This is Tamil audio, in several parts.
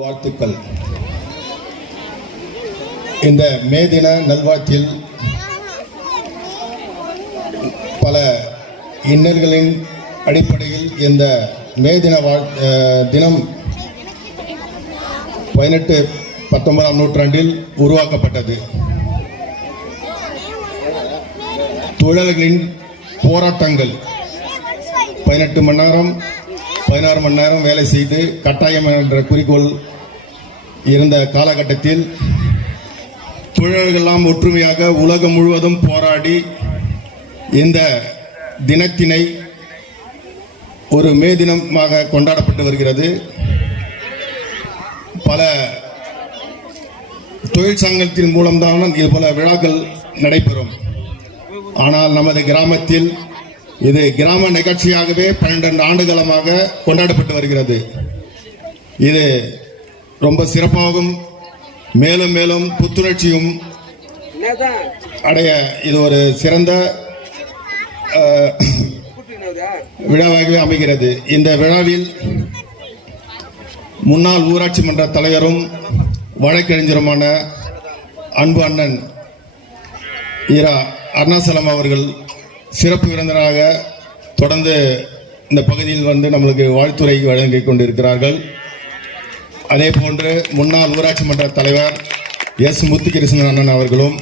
வாழ்த்துக்கள். இந்த மே தின நல்வாழ்த்தில் பல இன்னல்களின் அடிப்படையில் இந்த மே தினம் 18-19ஆம் நூற்றாண்டில் உருவாக்கப்பட்டது. தொழிலாளர்களின் போராட்டங்கள் 18 மணி நேரம் 16 மணி நேரம் வேலை செய்து கட்டாயம் என்ற குறிக்கோள் இருந்த காலகட்டத்தில் தொழிலாளர்களெல்லாம் ஒற்றுமையாக உலகம் முழுவதும் போராடி இந்த தினத்தினை ஒரு மே தினமாக கொண்டாடப்பட்டு வருகிறது. பல தொழிற்சங்கத்தின் மூலம்தான் இது போல விழாக்கள் நடைபெறும். ஆனால் நமது கிராமத்தில் இது கிராம நிகழ்ச்சியாகவே 12 ஆண்டுகாலமாக கொண்டாடப்பட்டு வருகிறது. இது ரொம்ப சிறப்பாகவும் மேலும் மேலும் புத்துணர்ச்சியும் அடைய இது ஒரு சிறந்த விழாவாகவே அமைகிறது. இந்த விழாவில் முன்னாள் ஊராட்சி மன்ற தலைவரும் வழக்கறிஞருமான அன்பு அண்ணன் இரா அருணாசலம் அவர்கள் சிறப்பு விருந்தினராக தொடர்ந்து இந்த பகுதியில் வந்து நம்மளுக்கு வாழ்த்துரை வழங்கிக் கொண்டிருக்கிறார்கள். அதே போன்று முன்னாள் ஊராட்சி மன்ற தலைவர் எஸ் முத்துகிருஷ்ணன் அண்ணன் அவர்களும்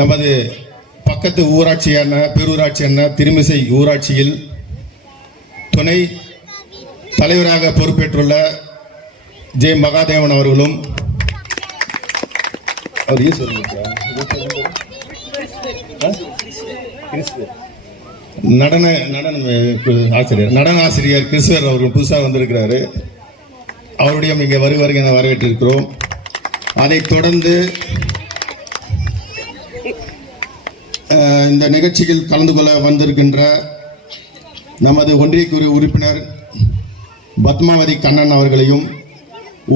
நமது பக்கத்து ஊராட்சியான பேரூராட்சியான திருமிசை ஊராட்சியில் துணை தலைவராக பொறுப்பேற்றுள்ள ஜே மகாதேவன் அவர்களும் நடன ஆசிரியர் கிறிஸ்துவர் அவர்கள் புதுசாக வந்திருக்கிறாரு. அவருடைய இங்கே வருவார்கள் என வரவேற்றிருக்கிறோம். அதைத் தொடர்ந்து இந்த நிகழ்ச்சியில் கலந்து கொள்ள வந்திருக்கின்ற நமது ஒன்றியக்குழு உறுப்பினர் பத்மாவதி கண்ணன் அவர்களையும்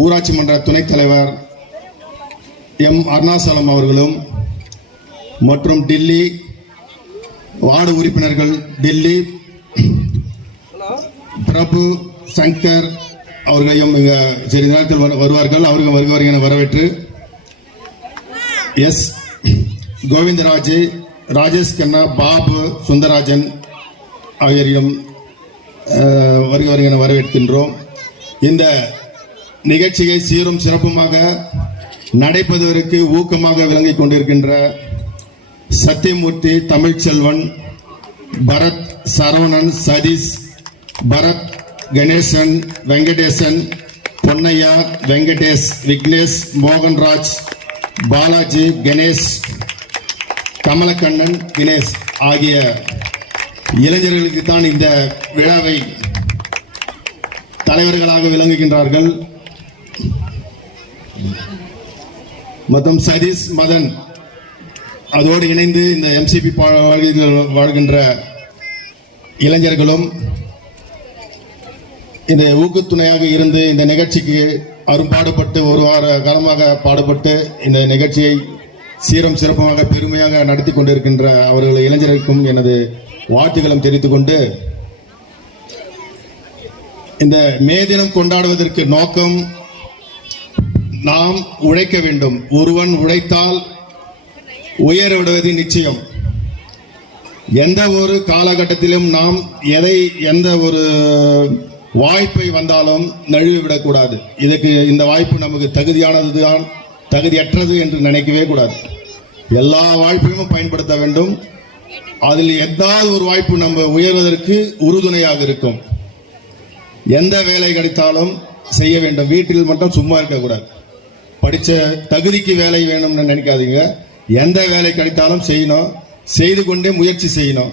ஊராட்சி மன்ற துணைத் தலைவர் எம் அருணாசலம் அவர்களும் மற்றும் டெல்லி வார்டு உறுப்பினர்கள் டெல்லி பிரபு சங்கர் அவர்களையும் மிக சிறிது நேரத்தில் வருவார்கள். அவர்கள் வருவார்கள் என வரவேற்று எஸ் கோவிந்தராஜ், ராஜேஷ் கண்ணா, பாபு, சுந்தரராஜன் ஆகியோரையும் வருவார்கள் என வரவேற்கின்றோம். இந்த நிகழ்ச்சியை சீரும் சிறப்புமாக நடைபெறுவதற்கு ஊக்கமாக விளங்கிக் கொண்டிருக்கின்ற சத்தியமூர்த்தி, தமிழ்ச்செல்வன், பரத், சரவணன், சதீஷ், பரத், கணேசன், வெங்கடேசன், பொன்னையா, வெங்கடேஷ், விக்னேஷ், மோகன்ராஜ், பாலாஜி, கணேஷ், கமலக்கண்ணன், தினேஷ் ஆகிய இளைஞர்களுக்கு தான் இந்த விழாவை தலைவர்களாக விளங்குகின்றார்கள். மற்றும் சதீஷ், மதன் அதோடு இணைந்து இந்த எம்சிபி வாழ்கின்ற இளைஞர்களும் இந்த ஊக்கத்துணையாக இருந்து இந்த நிகழ்ச்சிக்கு அரும்பாடுபட்டு ஒரு வார காலமாக பாடுபட்டு இந்த நிகழ்ச்சியை சீரம் சிறப்பாக பெருமையாக நடத்தி கொண்டிருக்கின்ற அவர்கள் இளைஞர்களுக்கும் எனது வாழ்த்துக்களும் தெரிவித்துக் கொண்டு, இந்த மே தினம் கொண்டாடுவதற்கு நோக்கம் நாம் உழைக்க வேண்டும். ஒருவன் உழைத்தால் உயர விடுவது நிச்சயம். எந்த ஒரு காலகட்டத்திலும் நாம் எந்த ஒரு வாய்ப்பை வந்தாலும் நழுவி விடக்கூடாது. இதுக்கு இந்த வாய்ப்பு நமக்கு தகுதியானதுதான், தகுதியற்றது என்று நினைக்கவே கூடாது. எல்லா வாய்ப்பையும் பயன்படுத்த வேண்டும். அதில் ஏதாவது ஒரு வாய்ப்பு நம்ம உயர்வதற்கு உறுதுணையாக இருக்கும். எந்த வேலை கிடைத்தாலும் செய்ய வேண்டும். வீட்டில் மட்டும் சும்மா இருக்கக்கூடாது. படித்த தகுதிக்கு வேலை வேணும்னு நினைக்காதீங்க. எந்த வேலை கிடைத்தாலும் செய்யணும், செய்து கொண்டே முயற்சி செய்யணும்.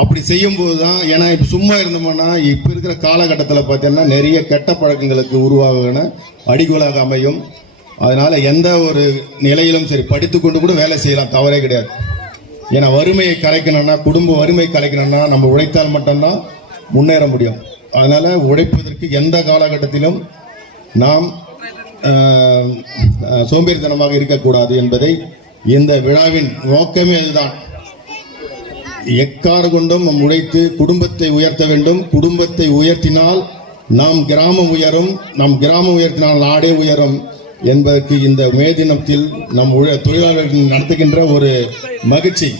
அப்படி செய்யும் போதுதான், ஏன்னா இப்ப சும்மா இருந்தோம்னா இப்ப இருக்கிற காலகட்டத்தில் பார்த்தீங்கன்னா நிறைய கெட்ட பழக்கங்களுக்கு உருவாக அடிகோலாக அமையும். அதனால எந்த ஒரு நிலையிலும் சரி படித்துக்கொண்டு கூட வேலை செய்யலாம், தவறே கிடையாது. ஏன்னா வறுமையை கலைக்கணும்னா, குடும்ப வறுமை கலைக்கணும்னா நம்ம உழைத்தால் மட்டும்தான் முன்னேற முடியும். அதனால உழைப்பதற்கு எந்த காலகட்டத்திலும் நாம் சோம்பேறித்தனமாக இருக்கக்கூடாது என்பதை இந்த விழாவின் நோக்கமே அதுதான். எக்காறு கொண்டும் உழைத்து குடும்பத்தை உயர்த்த வேண்டும். குடும்பத்தை உயர்த்தினால் நாம் கிராமம் உயரும், நம் கிராமம் உயர்த்தினால் நாடே உயரும் என்பதற்கு இந்த மே தினத்தில் நம் தொழிலாளர்கள் நடத்துகின்ற ஒரு மகிழ்ச்சி,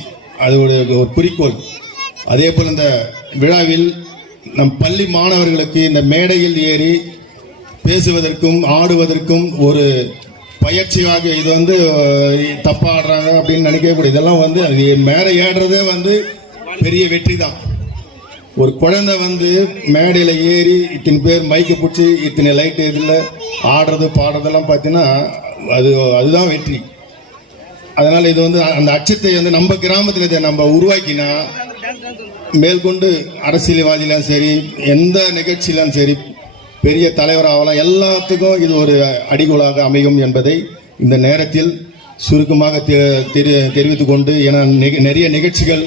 அது ஒரு குறிக்கோள். அதே போல் இந்த விழாவில் நம் பள்ளி மாணவர்களுக்கு இந்த மேடையில் ஏறி பேசுவதற்கும் ஆடுவதற்கும் ஒரு பயிற்சியாக, இது தப்பா ஆடுறாங்க அப்படின்னு நினைக்கக்கூடிய, இதெல்லாம் மேடை ஏறுறதே பெரிய வெற்றி தான். ஒரு குழந்தை மேடையில் ஏறி இத்தனை பேர் மைக்கு பிடிச்சி இத்தனை லைட் இதில் ஆடுறது பாடுறதெல்லாம் பார்த்தீங்கன்னா அதுதான் வெற்றி. அதனால இது அந்த அச்சத்தை நம்ம கிராமத்தில் இதை நம்ம உருவாக்கினா மேற்கொண்டு அரசியல்வாதியிலும் சரி, எந்த நிகழ்ச்சியிலும் சரி, பெரிய தலைவர் ஆகலாம், எல்லாத்துக்கும் இது ஒரு அடிகோலாக அமையும் என்பதை இந்த நேரத்தில் சுருக்கமாக தெரிவித்துக் கொண்டு, ஏன்னா நிறைய நிகழ்ச்சிகள்,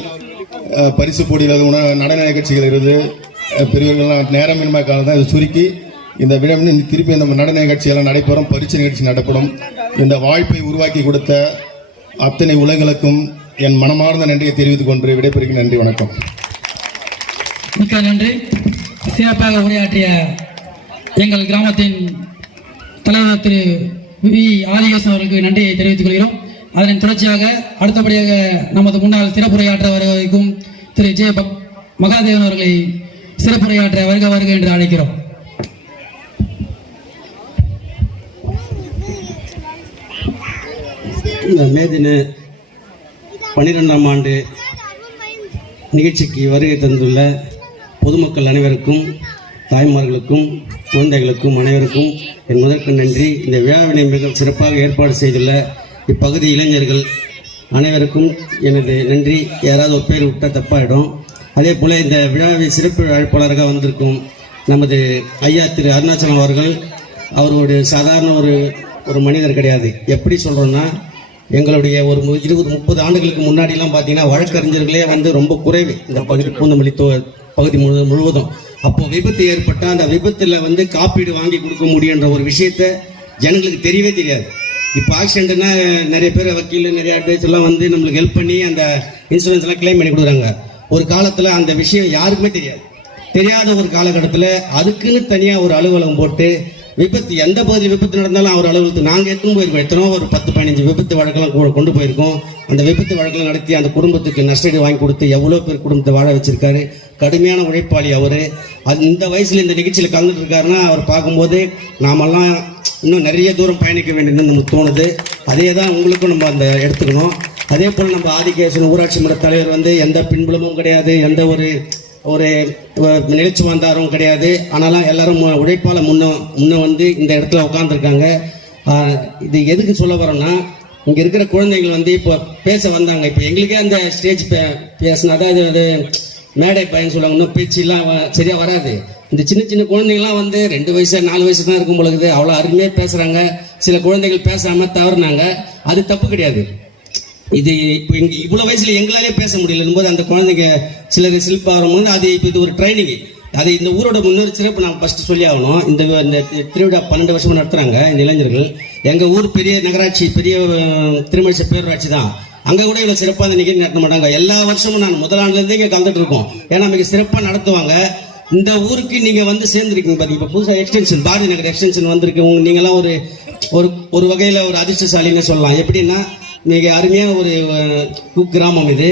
பரிசு போட்டியில் நடன நிகழ்ச்சிகள் இருந்து பெரியவர்கள்லாம் நேரமின்மை காலம் தான். இதை சுருக்கி இந்த விழா திருப்பி இந்த நடன நிகழ்ச்சியெல்லாம் நடைபெறும், பரிசு நிகழ்ச்சி நடப்படும். இந்த வாய்ப்பை உருவாக்கி கொடுத்த அத்தனை உலகளுக்கும் என் மனமார்ந்த நன்றியை தெரிவித்துக் கொண்டு விடைபெறுகிறேன். நன்றி, வணக்கம். மிக்க நன்றி. சிறப்பாக உரையாற்றிய எங்கள் கிராமத்தின் தலைவர் திரு வி ஆதிகேசன் அவர்களுக்கு நன்றியை தெரிவித்துக் கொள்கிறோம். அதன் தொடர்ச்சியாக அடுத்தபடியாக நமது முன்னாள் சிறப்புரையாற்ற வருவதற்கும் திரு ஜே மகாதேவன் அவர்களை சிறப்புரையாற்ற வருக வருக என்று அழைக்கிறோம். இந்த மே தின 12ஆம் ஆண்டு நிகழ்ச்சிக்கு வருகை தந்துள்ள பொதுமக்கள் அனைவருக்கும், தாய்மார்களுக்கும், குழந்தைகளுக்கும் அனைவருக்கும் என் முதற்கு நன்றி. இந்த விழாவினை மிக சிறப்பாக ஏற்பாடு செய்துள்ள இப்பகுதி இளைஞர்கள் அனைவருக்கும் எனது நன்றி. யாராவது ஒரு பேர் விட்டால் தப்பாயிடும். அதே போல் இந்த விழாவை சிறப்பு அழைப்பாளராக வந்திருக்கும் நமது ஐயா திரு அருணாச்சலம் அவர்கள், அவர்களுடைய சாதாரண ஒரு மனிதர் கிடையாது. எப்படி சொல்கிறோன்னா, எங்களுடைய ஒரு 20-30 ஆண்டுகளுக்கு முன்னாடிலாம் பார்த்தீங்கன்னா வழக்கறிஞர்களே ரொம்ப குறைவு இந்த பகுதி, பூந்தமல்லி பகுதி முழுவதும். அப்போ விபத்து ஏற்பட்டால் அந்த விபத்தில் காப்பீடு வாங்கி கொடுக்க முடியுன்ற ஒரு விஷயத்த ஜனங்களுக்கு தெரியவே தெரியாது. இப்போ ஆக்சிடென்ட்னா நிறைய பேர் வக்கீல், நிறைய அட்வைஸ் எல்லாம் நம்மளுக்கு ஹெல்ப் பண்ணி அந்த இன்சூரன்ஸ் எல்லாம் கிளைம் பண்ணி கொடுக்குறாங்க. ஒரு காலத்தில் அந்த விஷயம் யாருக்குமே தெரியாது. தெரியாத ஒரு காலகட்டத்தில் அதுக்குன்னு தனியாக ஒரு அலுவலகம் போட்டு விபத்து, எந்த பகுதி விபத்து நடந்தாலும் அவர் அலுவலகத்துக்கு நாங்கள் எடுத்துன்னு போயிருக்கோம். எத்தனோ ஒரு 10-15 விபத்து வழக்கெல்லாம் கொண்டு போயிருக்கோம். அந்த விபத்து வழக்கெல்லாம் நடத்தி அந்த குடும்பத்துக்கு நஷ்டஈடு வாங்கி கொடுத்து எவ்வளோ பேர் குடும்பத்தை வாழ வச்சிருக்காரு. கடுமையான உழைப்பாளி அவர். இந்த வயசுல இந்த நிகழ்ச்சியில் கலந்துட்டு இருக்காருன்னா அவர் பார்க்கும்போது நாமெல்லாம் இன்னும் நிறைய தூரம் பயணிக்க வேண்டியது நமக்கு தோணுது. அதே தான் உங்களுக்கும் நம்ம அந்த எடுத்துக்கணும். அதே போல் நம்ம ஆதிகேசன் ஊராட்சி மன்ற தலைவர் எந்த பின்புலமும் கிடையாது, எந்த ஒரு நிகழ்ச்சி வந்தாரும் கிடையாது. ஆனாலும் எல்லாரும் உழைப்பால் முன்ன இந்த இடத்துல உட்காந்துருக்காங்க. இது எதுக்கு சொல்ல வரோன்னா, இங்கே இருக்கிற குழந்தைகள் இப்போ பேச வந்தாங்க. இப்போ எங்களுக்கே அந்த ஸ்டேஜ் பேசினா தான் அது மேடை பையன் சொல்லுவாங்க, இன்னும் பேச்செல்லாம் சரியாக வராது. இந்த சின்ன சின்ன குழந்தைங்களாம் 2 வயசு 4 வயசு தான் இருக்கும் பொழுது அவ்வளோ அருமையாக பேசுகிறாங்க. சில குழந்தைகள் பேசாமல் தவறுனாங்க, அது தப்பு கிடையாது. இது இப்போ இவ்வளோ வயசுல எங்களாலே பேச முடியலன்னு போது அந்த குழந்தைங்க சிலர் சில்பா வரும்போது அது இப்போ இது ஒரு ட்ரைனிங். அது இந்த ஊரோட முன்னொரு சிறப்பு நான் ஃபர்ஸ்ட் சொல்லி ஆகணும். இந்த திருவிழா 12 வருஷமா நடத்துறாங்க இந்த இளைஞர்கள். எங்கள் ஊர் பெரிய நகராட்சி, பெரிய திருமணிச்ச பேரூராட்சி தான். அங்கே கூட இவ்வளோ சிறப்பாக அந்த நிகழ்ச்சி நடத்த மாட்டாங்க. எல்லா வருஷமும் நான் முதல் ஆண்டுலேருந்தே இங்கே கலந்துட்டு இருக்கோம். ஏன்னா மிக சிறப்பாக நடத்துவாங்க. இந்த ஊருக்கு நீங்கள் சேர்ந்துருக்கீங்க பார்த்தீங்க. இப்போ புதுசாக எக்ஸ்டென்ஷன், பாரதி நகர் எக்ஸ்டென்ஷன் வந்திருக்கு. நீங்களாம் ஒரு வகையில் ஒரு அதிர்ஷ்டசாலின்னு சொல்லலாம். எப்படின்னா, மிக அருமையான ஒரு குக்கிராமம் இது.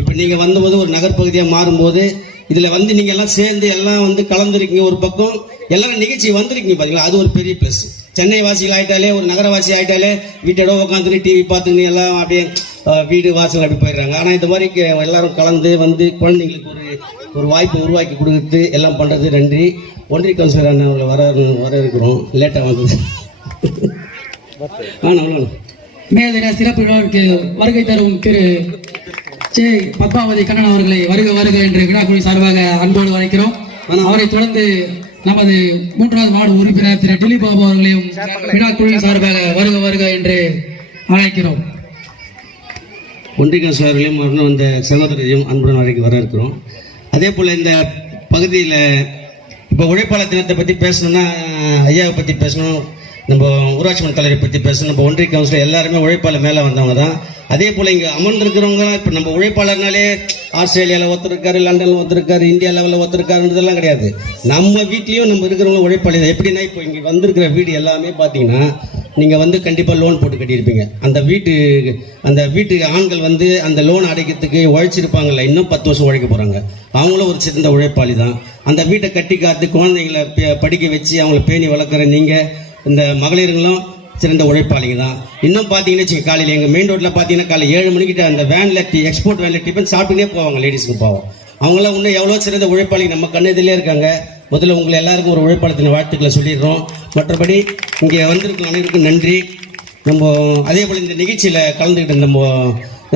இப்போ நீங்கள் வந்தபோது ஒரு நகர்பகுதியாக மாறும்போது இதில் நீங்கள் எல்லாம் சேர்ந்து எல்லாம் கலந்துருக்கீங்க. ஒரு பக்கம் எல்லாரும் நிகழ்ச்சி வந்திருக்கீங்க பார்த்தீங்களா, அது ஒரு பெரிய ப்ளஸ். சென்னை வாசிகள் ஆகிட்டாலே, ஒரு நகரவாசி ஆகிட்டாலே வீட்டோட உட்காந்துட்டு டிவி பார்த்துன்னு எல்லாம் அப்படியே வீடு வாசல் அப்படி போயிடுறாங்க. ஆனால் இந்த மாதிரி எல்லாரும் கலந்து குழந்தைங்களுக்கு ஒரு வாய்ப்பை உருவாக்கி கொடுத்து எல்லாம் பண்ணுறது நன்றி. ஒன்றிய கவுன்சிலர் அண்ணன் அவர்கள் வர இருக்கிறோம், லேட்டாக வந்தது. மேதின சிறப்பு விழாவிற்கு வருகை தரும் திரு ஜே பத்மாவதி கண்ணன் அவர்களை வருக என்று விழாக்குழு சார்பாக அன்போடு அழைக்கிறோம். அவரை தொடர்ந்து நமது 3வது வார்டு உறுப்பினர் திரு டிலி பாபு அவர்களையும் விழாக்குழு சார்பாக வருக என்று அழைக்கிறோம். ஒன்றிய கவுன்சிலர்களையும் மரணம் வந்த சகோதரரையும் அன்புடன் வரைக்கும் வர இருக்கிறோம். அதே போல் இந்த பகுதியில் இப்போ உழைப்பாளர் தினத்தை பற்றி பேசணும்னா, ஐயாவை பற்றி பேசணும். நம்ம ஊராட்சி மன்ற தலைவரை பற்றி பேச நம்ம ஒன்றிய கவுன்சிலர் எல்லாருமே உழைப்பாளர் மேலே வந்தவங்க தான். அதே போல் இங்கே அமர்ந்திருக்கிறவங்க இப்போ நம்ம உழைப்பாளர்னாலே ஆஸ்திரேலியாவில் ஒருத்தர் இருக்காரு, லண்டனில் ஒருத்தர் இருக்காரு, இந்தியா லெவலில் ஒருத்தர் இருக்காருன்றதெல்லாம் கிடையாது. நம்ம வீட்லேயும் நம்ம இருக்கிறவங்க உழைப்பாளர். எப்படின்னா இப்போ இங்கே வந்திருக்கிற வீடு எல்லாமே பார்த்தீங்கன்னா நீங்கள் வந்து கண்டிப்பாக லோன் போட்டு கட்டியிருப்பீங்க. அந்த வீட்டு ஆண்கள் வந்து அந்த லோன் அடைக்கிறதுக்கு உழைச்சிருப்பாங்கல்ல, இன்னும் 10 வருஷம் உழைக்க போகிறாங்க. அவங்களும் ஒரு சிறந்த உழைப்பாளி தான். அந்த வீட்டை கட்டி காத்து குழந்தைங்களை படிக்க வச்சு அவங்கள பேணி வளர்க்குற நீங்கள் இந்த மகளிர்களும் சிறந்த உழைப்பாளிங்க தான். இன்னும் பார்த்தீங்கன்னு வச்சுங்க, காலையில் எங்கள் மெயின் ரோட்டில் பார்த்தீங்கன்னா காலையில் 7 மணிக்கிட்ட அந்த வேனில் எக்ஸ்போர்ட் வேனில் டிஃபன் சாப்பிட்டுனே போவாங்க லேடிஸுக்கு பாவம். அவங்களாம் இன்னும் எவ்வளோ சிறந்த உழைப்பாளிங்க நம்ம கண்ணெதிலே இருக்காங்க. முதல்ல உங்களை எல்லாருக்கும் ஒரு உழைப்பாளத்தின் வாழ்த்துக்களை சொல்லிடுறோம். மற்றபடி இங்கே வந்திருக்கும் அனைவருக்கும் நன்றி. நம்ம அதே போல் இந்த நிகழ்ச்சியில் கலந்துக்கிட்டு நம்ம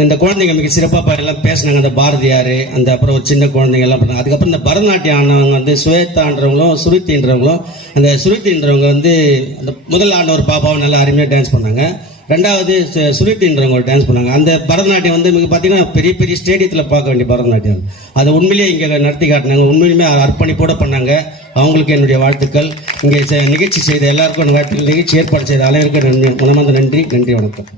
இந்த குழந்தைங்க மிக சிறப்பாக எல்லாம் பேசினாங்க. அந்த பாரதியார், அந்த அப்புறம் ஒரு சின்ன குழந்தைங்க எல்லாம் பண்ணாங்க. அதுக்கப்புறம் இந்த பரதநாட்டியம் ஆனவங்க வந்து சுவேதான்றவங்களும் சுருத்தின்றவங்களும், அந்த சுருத்தின்றவங்க வந்து அந்த முதல் ஆண்ட ஒரு பாப்பாவும் நல்லா அருமையாக டான்ஸ் பண்ணாங்க. ரெண்டாவது சுருத்தின்றவங்க ஒரு டான்ஸ் பண்ணாங்க. அந்த பரதநாட்டியம் வந்து மிக பார்த்தீங்கன்னா பெரிய பெரிய ஸ்டேடியத்தில் பார்க்க வேண்டிய பரதநாட்டியம். அதை உண்மையிலேயே இங்கே நடத்தி காட்டினாங்க. உண்மையிலுமே அர்ப்பணிப்போட பண்ணாங்க. அவங்களுக்கு என்னுடைய வாழ்த்துக்கள். இங்கே நிகழ்ச்சி செய்த எல்லாருக்கும் வாழ்த்துக்கள். நிகழ்ச்சி ஏற்பாடு செய்த அனைவருக்கும் மனமார்ந்த நன்றி. நன்றி, வணக்கம்.